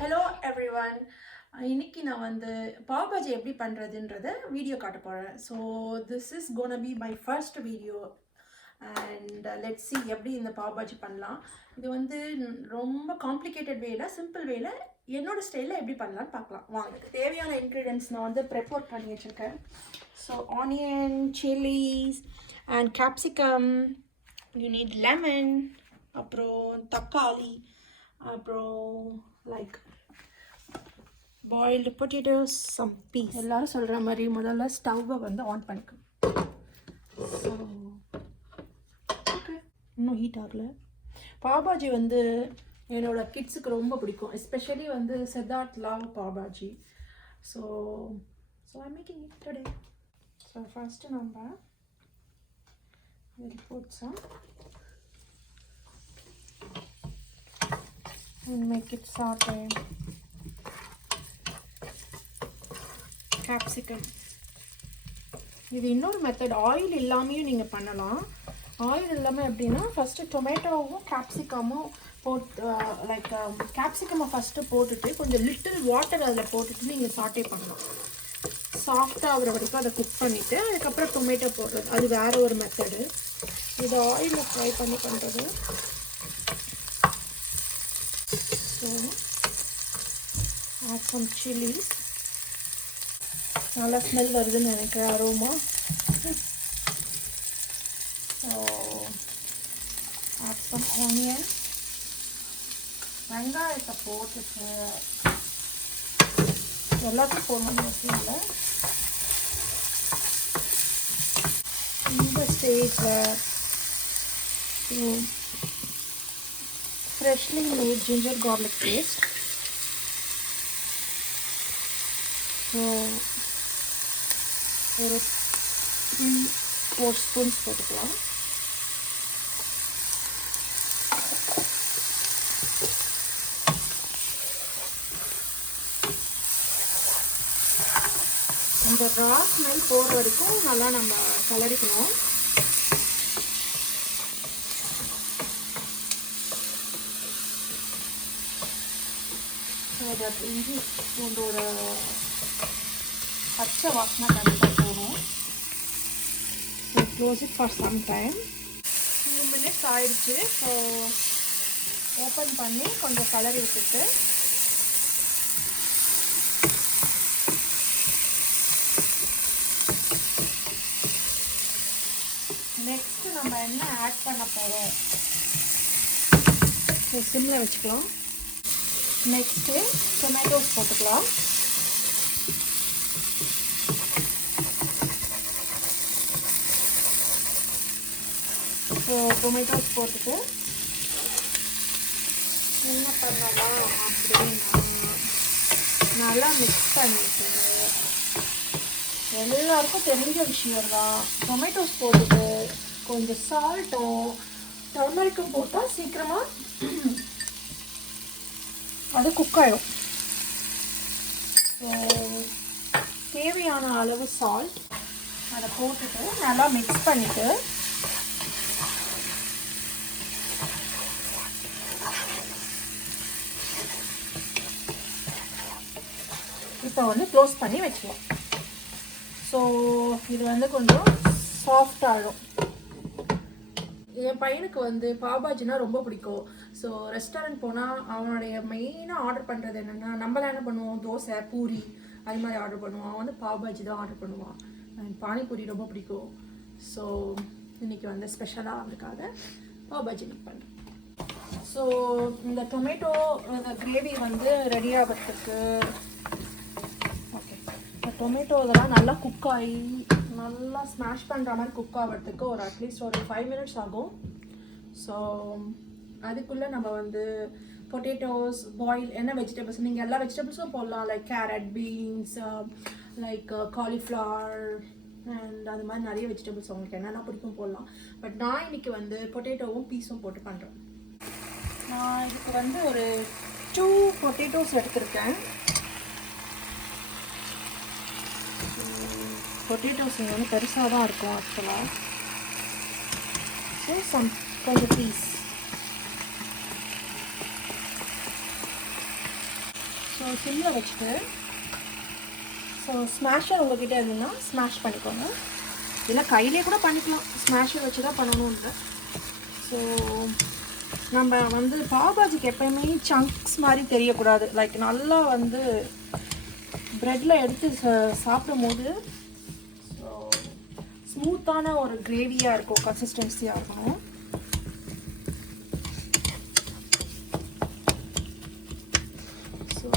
Hello everyone. இன்னைக்கு நான் வந்து பாவ் பாஜி எப்படி பண்றதுன்றத வீடியோ காட்ட போறேன். So this is gonna be my first video and let's see எப்படி இந்த பாவ் பாஜி பண்ணலாம். இது வந்து ரொம்ப காம்ப்ளிகேட்டட் வேல, சிம்பிள் வேல என்னோட ஸ்டைல்ல எப்படி பண்ணலாம்னு பார்க்கலாம். வாங்க. தேவையான ingredients நான் வந்து ப்ரிப்பேர் பண்ணி வச்சிருக்கேன். So onion, chilies and capsicum. You need lemon, அப்புறம் தக்காளி, அப்புறம் like boiled potatoes, some peas. எல்லாரும் சொல்கிற மாதிரி முதல்ல ஸ்டவ்வை வந்து ஆன் பண்ணிக்கணும். ஸோ ஓகே, இன்னும் ஹீட் ஆகலை. பாவ்பாஜி வந்து என்னோடய கிட்ஸுக்கு ரொம்ப பிடிக்கும், எஸ்பெஷலி வந்து Siddharth love pav bhaji. So I'm making it today. So first நம்ம we'll put some and make it saute. Capsicum. இது இன்னொரு மெத்தட், ஆயில் இல்லாமையும் நீங்கள் பண்ணலாம். ஆயில் இல்லாமல் எப்படின்னா ஃபஸ்ட்டு டொமேட்டோவும் கேப்சிகமும் போட்டு லைக் கேப்சிகமை ஃபஸ்ட்டு போட்டுட்டு கொஞ்சம் லிட்டில் வாட்டர் அதில் போட்டுட்டு நீங்கள் சாட்டே பண்ணலாம். சாஃப்டாக ஆகிற வரைக்கும் அதை குக் பண்ணிவிட்டு அதுக்கப்புறம் டொமேட்டோ போடுறது, அது வேறு ஒரு மெத்தடு. இது ஆயிலில் ஃப்ரை பண்ணி பண்ணுறது. So add some chilies. நல்லா ஸ்மெல் வருதுன்னு நினைக்கிறேன், aroma. So add some onion. வெங்காயத்தை போட்டுட்டு எல்லாத்தையும் போடணும்னு அவசியம் இல்லை. இந்த ஸ்டேஜில் freshly made ginger garlic paste. So ஒரு 3-4 ஸ்பூன்ஸ் போட்டுக்கலாம். அந்த ரா ஸ்மெல் போகிற வரைக்கும் நல்லா நம்ம கலரிக்கணும். இஞ்சி பூண்டோட பச்சை வாசனை கண்டிப்பாக போகும். Close it for some time. 2 minutes ஆயிடுச்சு. ஸோ ஓப்பன் பண்ணி கொஞ்சம் கலரி விட்டுட்டு நெக்ஸ்ட்டு நம்ம என்ன ஆட் பண்ண போகிறோம், சிம்மில் வச்சுக்கலாம். நெக்ஸ்ட்டு டொமேட்டோஸ் போட்டுக்கலாம். ஸோ டொமேட்டோஸ் போட்டுட்டு என்ன பண்ணலாம் அப்படின்னா நல்லா மிக்ஸ் பண்ணிட்டு, எல்லாருக்கும் தெரிஞ்ச விஷயம் தான், டொமேட்டோஸ் போட்டுட்டு கொஞ்சம் சால்ட்டும் டர்மரிக்கும் போட்டால் சீக்கிரமாக அது குக் ஆகிடும். தேவையான அளவு சால்ட் அதை போட்டுட்டு நல்லா மிக்ஸ் பண்ணிவிட்டு இப்போ வந்து க்ளோஸ் பண்ணி வச்சுக்கலாம். ஸோ இது வந்து கொஞ்சம் சாஃப்ட் ஆகிடும். என் பையனுக்கு வந்து பாவ்பாஜினா ரொம்ப பிடிக்கும். ஸோ ரெஸ்டாரண்ட் போனால் அவனுடைய மெயினாக ஆர்டர் பண்ணுறது என்னென்னா, நம்மளாம் என்ன பண்ணுவோம், தோசை பூரி அது மாதிரி ஆர்டர் பண்ணுவான். அவன் வந்து பாவ்பாஜி தான் ஆர்டர் பண்ணுவான். பானிபூரி ரொம்ப பிடிக்கும். ஸோ இன்றைக்கி வந்து ஸ்பெஷலாக அவனுக்காக பாவ்பாஜி மேக் பண்ணுறேன். ஸோ இந்த டொமேட்டோ இந்த கிரேவி வந்து ரெடி ஆகிறதுக்கு ஓகே, இந்த டொமேட்டோ இதெல்லாம் நல்லா குக் ஆகி நல்லா ஸ்மாஷ் பண்ணுற மாதிரி குக் ஆகிறதுக்கு ஒரு அட்லீஸ்ட் ஒரு 5 minutes ஆகும். ஸோ அதுக்குள்ளே நம்ம வந்து பொட்டேட்டோஸ், பாயில் என்ன வெஜிடபிள்ஸ், நீங்கள் எல்லா வெஜிடபிள்ஸும் போடலாம். Like carrot, beans, like cauliflower and அது மாதிரி நிறைய வெஜிடபிள்ஸ் உங்களுக்கு என்னென்ன பிடிக்கும் போடலாம். பட் நான் இன்றைக்கி வந்து பொட்டேட்டோவும் பீஸும் போட்டு பண்ணுறேன். நான் இதுக்கு வந்து ஒரு 2 பொட்டேட்டோஸ் எடுத்திருக்கேன். பொட்டேட்டோஸ் இங்கே வந்து பெருசாக தான் இருக்கும் ஆக்சுவலாக. ஸோ கொஞ்சம் பீஸ் ஸோ சிம்மில் வச்சுட்டு ஸ்மாஷர் உங்ககிட்ட இருந்ததுன்னா ஸ்மாஷ் பண்ணிக்கோங்க, இல்லை கையிலே கூட பண்ணிக்கலாம், ஸ்மாஷர் வச்சு தான் பண்ணணும்ன்ற. ஸோ நம்ம பாவ் பாஜிக்கு எப்போயுமே சங்க்ஸ் மாதிரி தெரியக்கூடாது, லைக் நல்லா ப்ரெட்டில் எடுத்து சாப்பிடும் போது ஸோ ஸ்மூத்தான ஒரு கிரேவியாக இருக்கும், கன்சிஸ்டன்சியாக இருக்கும். ஸோ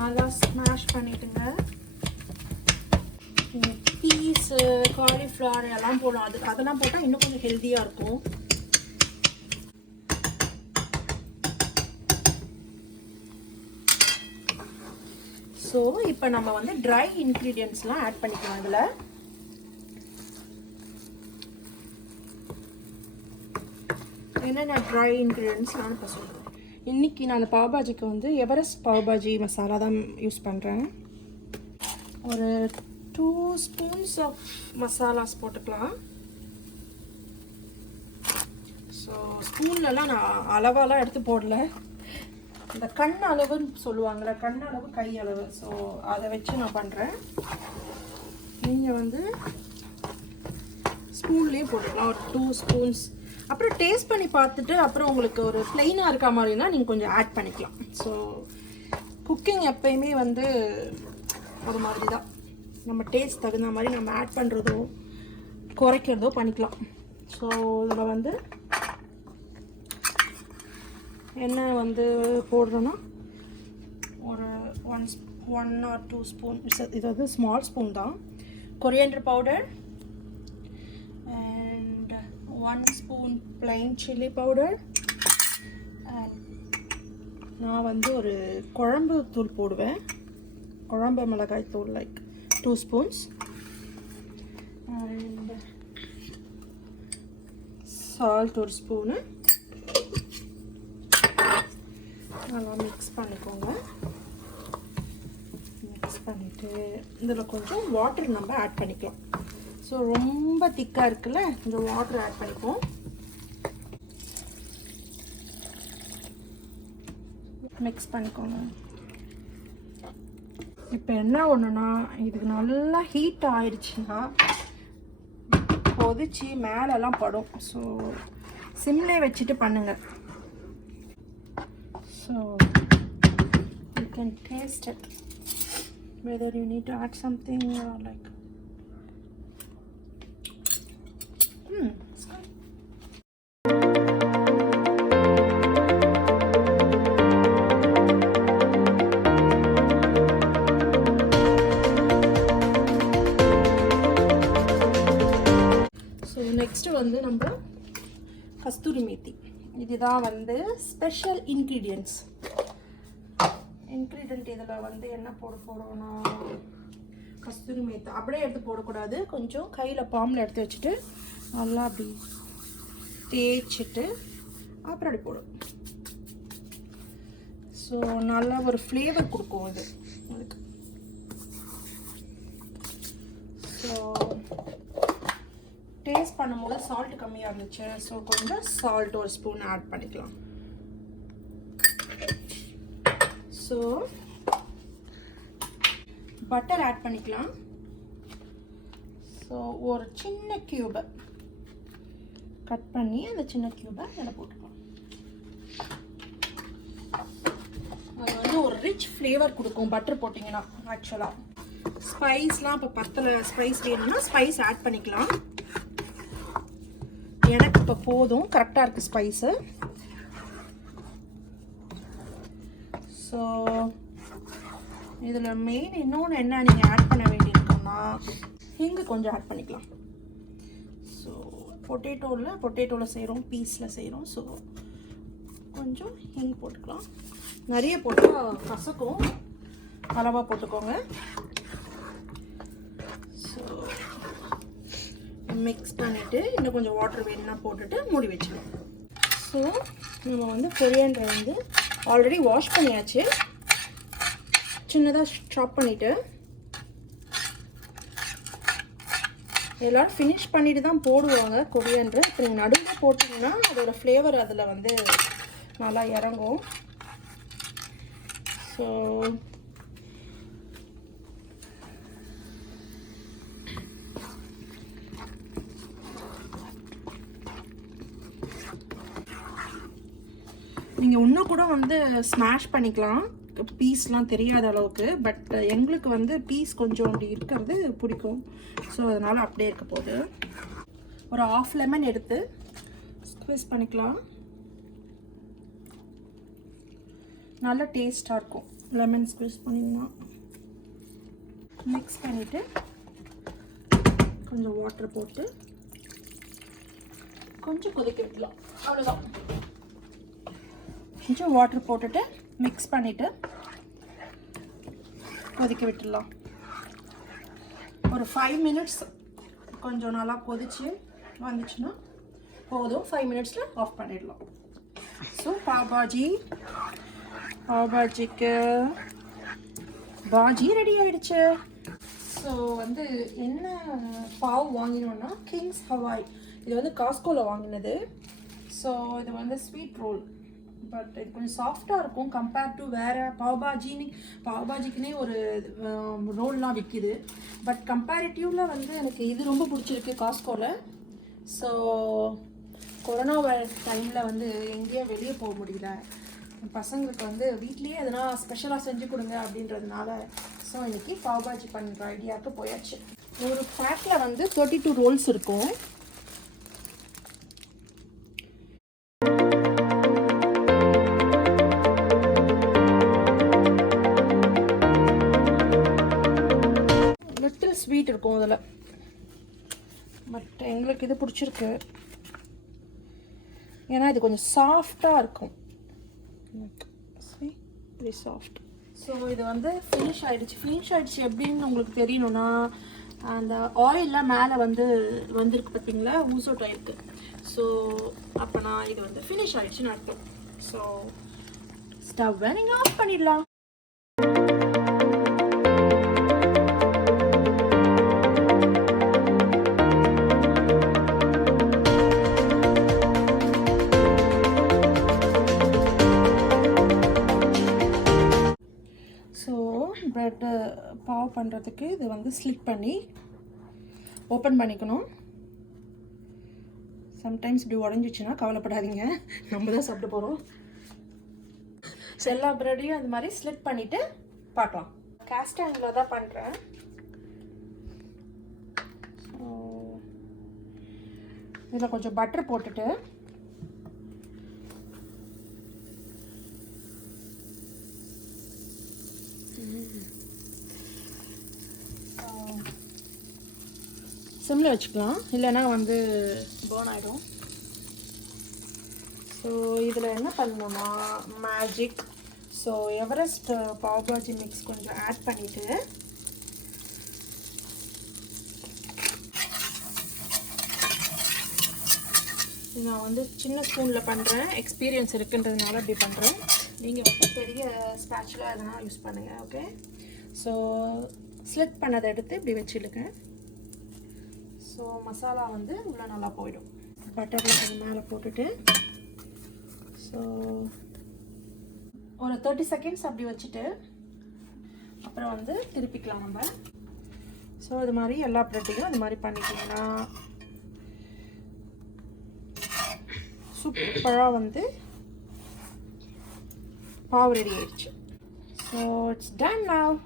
நல்லா ஸ்மாஷ் பண்ணிவிட்டுங்க. பீஸு, காலிஃப்ளவர் எல்லாம் போடும், அதெல்லாம் போட்டால் இன்னும் கொஞ்சம் ஹெல்த்தியாக இருக்கும். ஸோ இப்போ நம்ம ட்ரை இன்க்ரீடியன்ட்ஸ்லாம் ஆட் பண்ணிக்கலாம். இதில் என்னென்ன ட்ரை இன்க்ரீடியன்ட்ஸ்லாம் இப்போ சொல்கிறேன். இன்றைக்கி நான் பாவ் பாஜிக்கு எவரெஸ்ட் பாவ் பாஜி மசாலா தான் யூஸ் பண்ணுறேன். ஒரு 2 ஸ்பூன்ஸ் ஆஃப் மசாலாஸ் போட்டுக்கலாம். ஸோ ஸ்பூன்லலாம் நான் அளவாலாம் எடுத்து போடல, இந்த கண் அளவுன்னு சொல்லுவாங்கள்ல, கண் அளவு கை அளவு, ஸோ அதை வச்சு நான் பண்ணுறேன். நீங்கள் ஸ்பூன்லேயே போட்டுக்கலாம், ஒரு 2 ஸ்பூன்ஸ். அப்புறம் டேஸ்ட் பண்ணி பார்த்துட்டு அப்புறம் உங்களுக்கு ஒரு ப்ளெயினாக இருக்க மாதிரினா நீங்கள் கொஞ்சம் ஆட் பண்ணிக்கலாம். ஸோ குக்கிங் எப்பயுமே ஒரு மாதிரி தான், நம்ம டேஸ்ட் தகுந்த மாதிரி நம்ம ஆட் பண்ணுறதோ குறைக்கிறதோ பண்ணிக்கலாம். ஸோ இதில் என்ன போடுறோன்னா ஒரு 1 or 2 ஸ்பூன், இது ஸ்மால் ஸ்பூன் தான், coriander powder and 1 spoon plain chili powder. And நான் ஒரு குழம்பு தூள் போடுவேன், குழம்பு மிளகாய் தூள், like 2 spoons. And salt 1 spoon. நல்லா மிக்ஸ் பண்ணிக்கோங்க. மிக்ஸ் பண்ணிவிட்டு இதில் கொஞ்சம் வாட்டர் நம்ம ஆட் பண்ணிக்கலாம். ஸோ ரொம்ப திக்காக இருக்குல்ல, கொஞ்சம் வாட்டர் ஆட் பண்ணிப்போம். மிக்ஸ் பண்ணிக்கோங்க. இப்போ என்ன ஒன்றுனா, இதுக்கு நல்லா ஹீட் ஆயிடுச்சுன்னா கொதிச்சு மேலெல்லாம் படும். ஸோ சிம்லே வச்சுட்டு பண்ணுங்கள். So you can taste it whether you need to add something or like it's good. Next நம்ம கஸ்தூரி மேத்தி, இதுதான் ஸ்பெஷல் இன்க்ரீடியன்ட்ஸ். இதில் என்ன போட போகிறோன்னா, கஸ்தூரி மேத்தி அப்படியே எடுத்து போடக்கூடாது, கொஞ்சம் கையில் பாம்பில் எடுத்து வச்சுட்டு நல்லா அப்படி தேய்ச்சிட்டு அப்புறம் அப்படி போடும். ஸோ நல்லா ஒரு ஃப்ளேவர் கொடுக்கும் இது அதுக்கு. ஸோ டேஸ்ட் பண்ணும்போது சால்ட் கம்மியாக இருந்துச்சு, ஸோ கொஞ்சம் சால்ட் 1 ஸ்பூன் ஆட் பண்ணிக்கலாம். ஸோ பட்டர் ஆட் பண்ணிக்கலாம். ஸோ ஒரு சின்ன க்யூபை கட் பண்ணி அந்த சின்ன க்யூபை அதில் போட்டுக்கலாம். அது ஒரு ரிச் ஃப்ளேவர் கொடுக்கும் பட்டர் போட்டிங்கன்னா. ஆக்சுவலாக ஸ்பைஸ்லாம் இப்போ பத்தலை, ஸ்பைஸ் வேணும்னா ஸ்பைஸ் ஆட் பண்ணிக்கலாம். எனக்கு இப்போ போதும், கரெக்டாக இருக்குது ஸ்பைஸு. ஸோ இதில் மெயின் இன்னொன்று என்ன நீங்கள் ஆட் பண்ண வேண்டியிருக்கோன்னா, ஹிங்கு கொஞ்சம் ஆட் பண்ணிக்கலாம். ஸோ பொட்டேட்டோவில் செய்கிறோம், பீஸில் செய்கிறோம். ஸோ கொஞ்சம் ஹிங் போட்டுக்கலாம். நிறைய போட்டால் கசக்கும், அளவாக போட்டுக்கோங்க. ஸோ மிக்ஸ் பண்ணிவிட்டு இன்னும் கொஞ்சம் வாட்டர் வேணும்னா போட்டுட்டு மூடி வச்சிடலாம். ஸோ நம்ம கொரியண்டரை ஆல்ரெடி வாஷ் பண்ணியாச்சு, சின்னதாக சாப் பண்ணிவிட்டு எல்லோரும் ஃபினிஷ் பண்ணிட்டு தான் போடுவாங்க கொரியண்டர். இப்போ நீங்கள் நடுவில் போட்டிங்கன்னா அதோடய ஃப்ளேவர் அதில் நல்லா இறங்கும். ஸோ நீங்கள் இன்னும் கூட வந்து ஸ்மாஷ் பண்ணிக்கலாம், பீஸ்லாம் தெரியாத அளவுக்கு. பட் எங்களுக்கு வந்து பீஸ் கொஞ்சம் அப்படி இருக்கிறது பிடிக்கும். ஸோ அதனால் அப்படியே இருக்க போகுது. ஒரு 1/2 லெமன் எடுத்து ஸ்க்வீஸ் பண்ணிக்கலாம். நல்ல டேஸ்ட்டாக இருக்கும் லெமன் ஸ்க்வீஸ் பண்ணிங்கன்னா. மிக்ஸ் பண்ணிவிட்டு கொஞ்சம் வாட்டர் போட்டு கொஞ்சம் கொதிக்க விடலாம். அவ்வளோதான். கொஞ்சம் வாட்டர் போட்டுட்டு மிக்ஸ் பண்ணிவிட்டு கொதிக்க விட்டுடலாம். ஒரு 5 மினிட்ஸ் கொஞ்சம் நல்லா கொதிச்சு வந்துச்சுன்னா போதும். 5 மினிட்ஸில் ஆஃப் பண்ணிடலாம். ஸோ பாவ்பாஜிக்கு பாஜி ரெடி ஆயிடுச்சு. ஸோ வந்து என்ன பாவ் வாங்கினோன்னா கிங்ஸ் ஹவாய். இது வந்து காஸ்கோவில் வாங்கினது. ஸோ இது வந்து ஸ்வீட் ரோல். பட் இது கொஞ்சம் சாஃப்டாக இருக்கும் கம்பேர்ட் டு வேறு பாவ்பாஜிக்குன்னே ஒரு ரோல்லாம் விற்கிது. பட் கம்பேரிட்டிவில் வந்து எனக்கு இது ரொம்ப பிடிச்சிருக்கு காஸ்கோவில். ஸோ கொரோனா டைமில் வந்து எங்கேயும் வெளியே போக முடியல. பசங்களுக்கு வந்து வீட்லேயே எதனா ஸ்பெஷலாக செஞ்சு கொடுங்க அப்படின்றதுனால ஸோ இன்றைக்கி பாவ்பாஜி பண்ணுற ஐடியாவுக்கு போயாச்சு. ஒரு பேக்கில் வந்து 32 ரோல்ஸ் இருக்கும். லிட்டில் ஸ்வீட் இருக்கும் அதில். பட் எங்களுக்கு இது பிடிச்சிருக்கு, ஏன்னா இது கொஞ்சம் சாஃப்டாக இருக்கும். Very soft. ஸோ இது வந்து ஃபினிஷ் ஆகிடுச்சு. எப்படின்னு உங்களுக்கு தெரியணும்னா அந்த ஆயிலெலாம் மேலே வந்திருக்கு பார்த்தீங்களா, ஊசோட் ஆயிருக்கு. ஸோ அப்போ நான் இது வந்து ஃபினிஷ் ஆகிடுச்சுன்னு அர்த்தம். ஸோ ஸ்டவ்வை நீங்கள் ஆஃப் பண்ணிடலாம். ப்ரெட்டு பாவ் பண்ணுறதுக்கு இது வந்து ஸ்லிப் பண்ணி ஓப்பன் பண்ணிக்கணும். சம்டைம்ஸ் இப்படி உடஞ்சிச்சுன்னா கவலைப்படாதீங்க, நம்ம தான் சாப்பிட்டு போகிறோம். ஸோ எல்லா ப்ரெட்டையும் அது மாதிரி ஸ்லிப் பண்ணிவிட்டு பார்க்கலாம். கேஸ்ட் அயனில் தான் பண்ணுறேன். ஸோ இதில் கொஞ்சம் பட்டர் போட்டுட்டு சிம்மில் வச்சுக்கலாம், இல்லைன்னா வந்து பர்ன் ஆகிடும். ஸோ இதில் என்ன பண்ணணும்னா magic. So Everest pav bhaji mix கொஞ்சம் ஆட் பண்ணிவிட்டு நான் வந்து சின்ன ஸ்பூனில் பண்ணுறேன், எக்ஸ்பீரியன்ஸ் இருக்குன்றதுனால அப்படி பண்ணுறேன். நீங்கள் வந்து பெரிய ஸ்பேச்சுலா எதனா யூஸ் பண்ணுங்கள். ஓகே. ஸோ ஸ்லிட் பண்ணதை எடுத்து இப்படி வச்சுடுங்க. ஸோ மசாலா வந்து உள்ளே நல்லா போயிடும். பட்டரில் கொஞ்சம் மேலே போட்டுட்டு ஸோ ஒரு 30 செகண்ட்ஸ் அப்படி வச்சுட்டு அப்புறம் வந்து திருப்பிக்கலாம் நம்ம. ஸோ இது மாதிரி எல்லா ப்ரெட்டையும் அது மாதிரி பண்ணிட்டீங்கன்னா சூப்பராக வந்து பாவ் ரெடி ஆயிடுச்சு. So it's done now.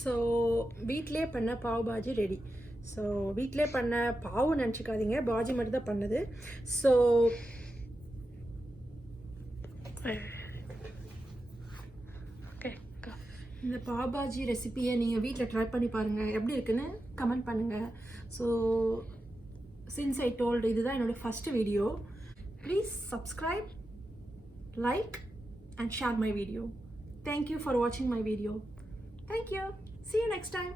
So வீட்டிலே பண்ண பாவ் பாஜி ரெடி. ஸோ வீட்டிலே பண்ண பாவு நினச்சிக்காதீங்க, பாஜி மட்டும் தான் பண்ணது. ஸோ ஓகே, இந்த பாவ் பாஜி ரெசிபியை நீங்கள் வீட்டில் ட்ரை பண்ணி பாருங்கள், எப்படி இருக்குன்னு கமெண்ட் பண்ணுங்கள். ஸோ சின்ஸ் ஐ டோல்டு இதுதான் என்னோடய first video. Please subscribe, like and share my video. Thank you for watching my video. Thank you. See you next time.